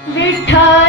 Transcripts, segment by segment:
विठ्ठल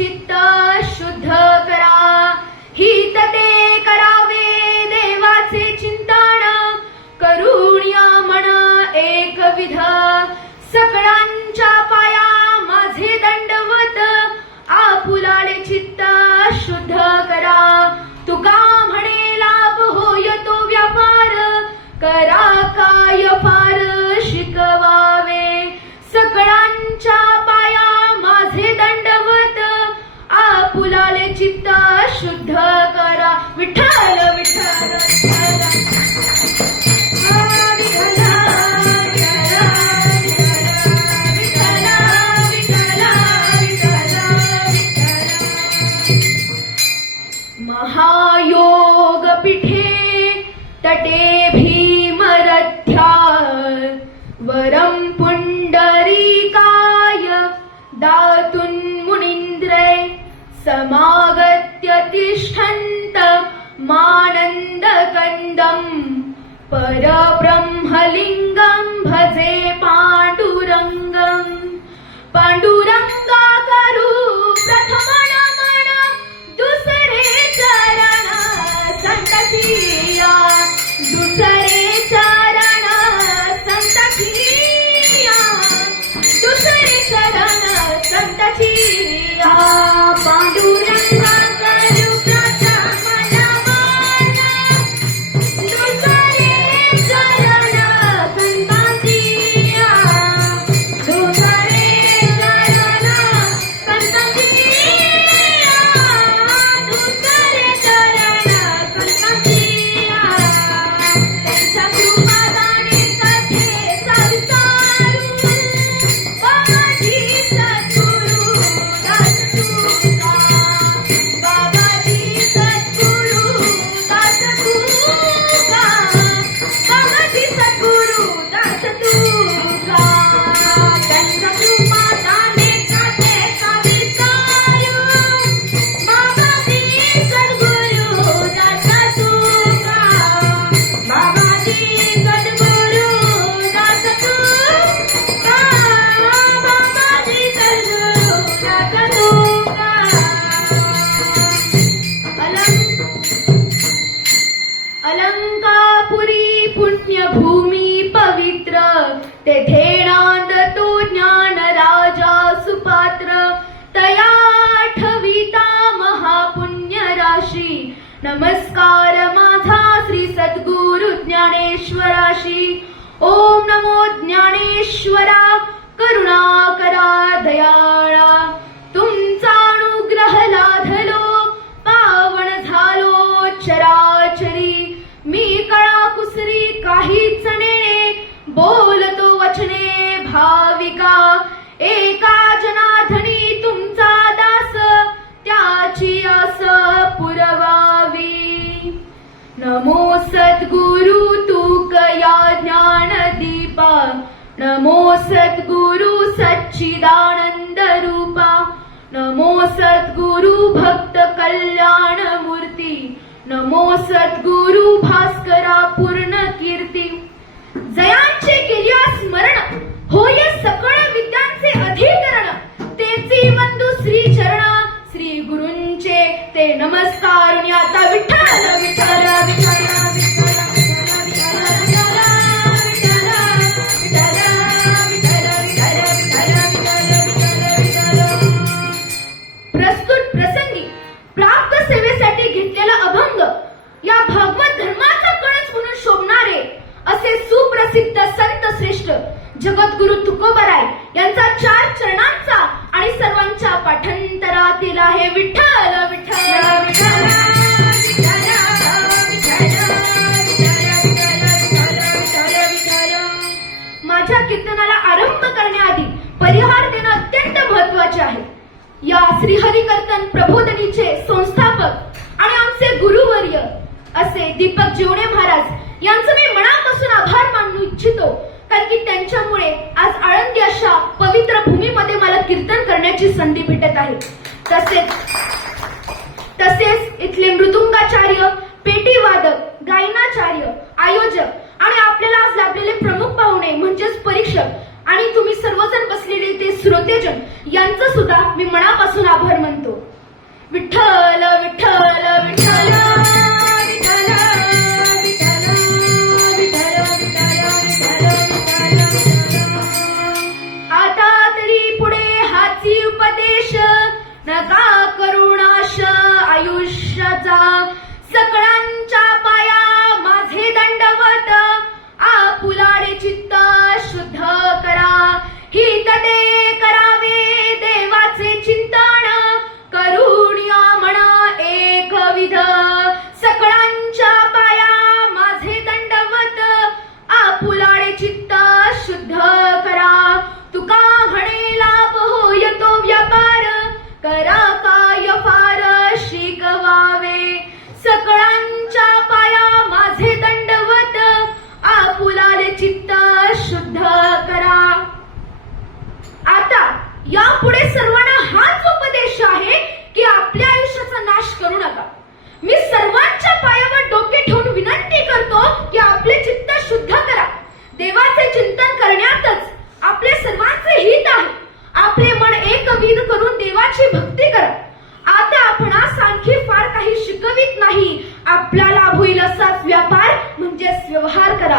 चित्त शुद्ध करा. हित ते करावे देवाचे चिंतन. करुण्य मन एकविध. सकळांच्या पाया माझे दंडवत. आपुलाडे चित्त शुद्ध करा. तुका म्हणे लाभ होय तो व्यापार. कर समागत्य तिष्ठन्त मानन्दकन्दम् परब्रह्मलिङ्गम् भजे पाण्डुरङ्गम् पाण्डुरङ्ग नमस्कार माझा श्री सद्गुरु ज्ञानेश्वराशी. ओम नमो ज्ञानेश्वरा करुणा करा दयाळा. तुमचा अनुग्रह लाधलो पावन झालो चराचरी. मी कळा कुसरी काहीच नेणे बोलतो वचने भाविका. एका सद्गुरु तू कया ज्ञान दीपा नमो सद्गुरु सच्चिदानंद रूपा। नमो सद्गुरु भक्त कल्याण मूर्ती। नमो सद्गुरु भास्करा पूर्ण कीर्ती। जयांचे केल्या स्मरण होय सकळ विद्यांचे अधिकरण। तेची बंधू श्री चरणा श्री गुरुंचे ते नमस्कार आता विठ्ठल सुप्रसिद्ध श्रेष्ठ जगद्गुरु तुकोबराय यांचा चार चरणांचा आणि सर्वांच्या पाठंतरातील आहे विठ्ठल विठ्ठल विठ्ठल माझ्या कीर्तनाला आरंभ करण्याआधी परिहार देणं अत्यंत महत्त्वाचे आहे. या श्रीहरी कीर्तन प्रबोधनीचे संस्थापक आणि आमचे गुरुवर्य असे दीपक जीव महाराज यांचं मी मनापासून आभार मानू इच्छितो कारण की त्यांच्यामुळे आज आळंदी अशा पवित्र भूमीमध्ये मला कीर्तन करण्याची संधी भेटत आहे. तसेच तसेच इथले मृदुंगाचार्य पेटी वादक गायनाचार्य आयोजक आणि आपल्याला आज लाभलेले प्रमुख पाहुणे म्हणजेच परीक्षक आणि तुम्ही सर्वजण बसलेले ते श्रोतेजन यांचं सुद्धा मी मनापासून आभार मानतो. विठ्ठल विठ्ठल विठ्ठल विठ्ठल,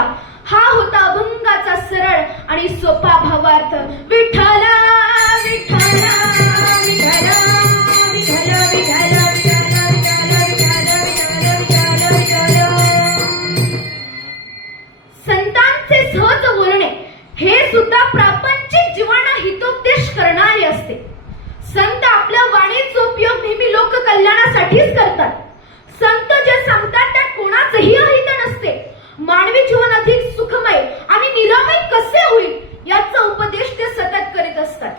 होता हा होता अभंगाचा सरळ आणि सोपा भावार्थ विठ्ठला संतांचे सहज बोलणे हे सुद्धा प्रापंचिक जीवना हितोपदेश करणारे असते संत आपल्या वाणीचा उपयोग नेहमी लोक कल्याणासाठीच करतात संत जे सांगतात त्या कोणाचंही मानवी जीवन अधिक सुखमय आणि निरामय कसे होईल याचा उपदेश ते सतत करीत असतात.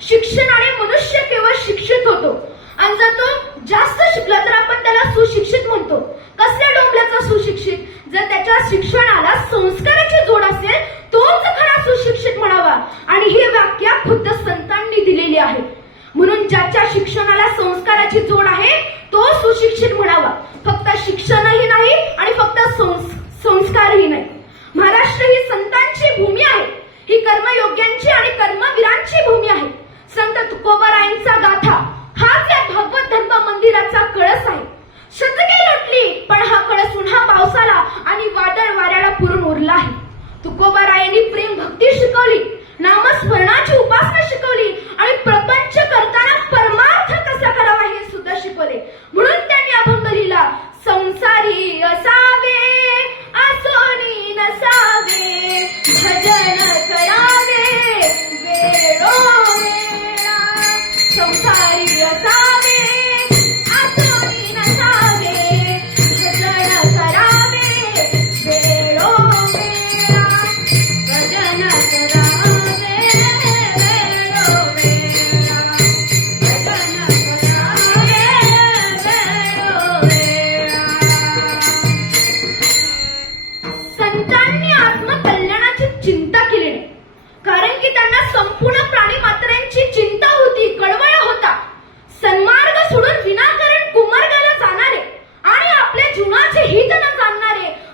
शिक्षणाने मनुष्य केवळ शिक्षित होतो. आणि जर तो जास्त शिकला तर आपण त्याला सुशिक्षित म्हणतो. कसल्या डोंबल्याचा सुशिक्षित? जर त्याच्या शिक्षणाला संस्काराची जोड असेल तोच खरा सुशिक्षित म्हणावा. आणि ही व्याख्या खुद्द संतांनी दिलेली आहे. म्हणून ज्याच्या शिक्षणाला संस्काराची जोड आहे तो सुशिक्षित म्हणावा. फक्त शिक्षणही नाही आणि फक्त संस्कार संस्कारही नाही. महाराष्ट्र ही संतांची भूमी आहे. ही कर्मयोग्यांची आणि कर्मवीरांची भूमी आहे. संत तुकोबारायांचा गाथा हाच या भगवत धर्म मंदिराचा कळस आहे. शतके लोटली पण हा कळस उन्हा पावसाला आणि वादळ वाऱ्याला पुरून उरला आहे. तुकोबारायांनी प्रेम भक्ती शिकवली नामस्मरणाची उपासना शिकवली आणि प्रपंच करताना परमार्थ कसा करावा हे सुद्धा शिकवले. म्हणून त्यांनी अभंग लिहिला संसारी असावे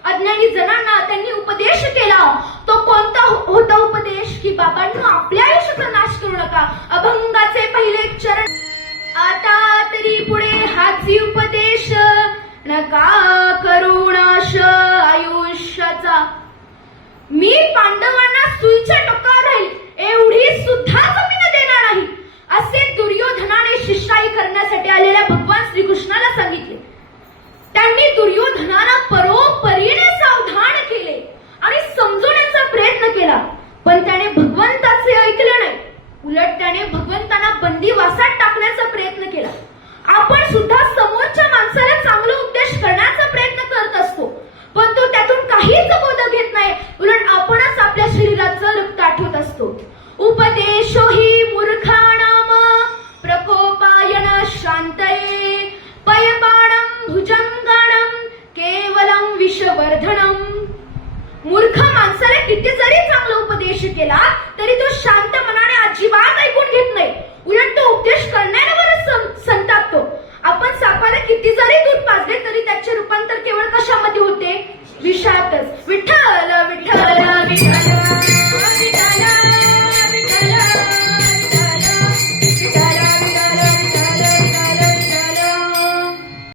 अज्ञानी जणांना त्यांनी उपदेश केला. तो कोणता हो-, होता उपदेश? की बाबांनो आपल्या आयुष्याचा नाश करू नका. अभंगाचे पहिले चरण. आता तरी पुढे हाची उपदेश. नका करू नाश आयुष्याचा. मी पांडवांना सुईच्या टोकावर राहील. एवढी सुद्धा जमीन देणार नाही. असे दुर्योधनाने शिष्याई करण्यासाठी आलेल्या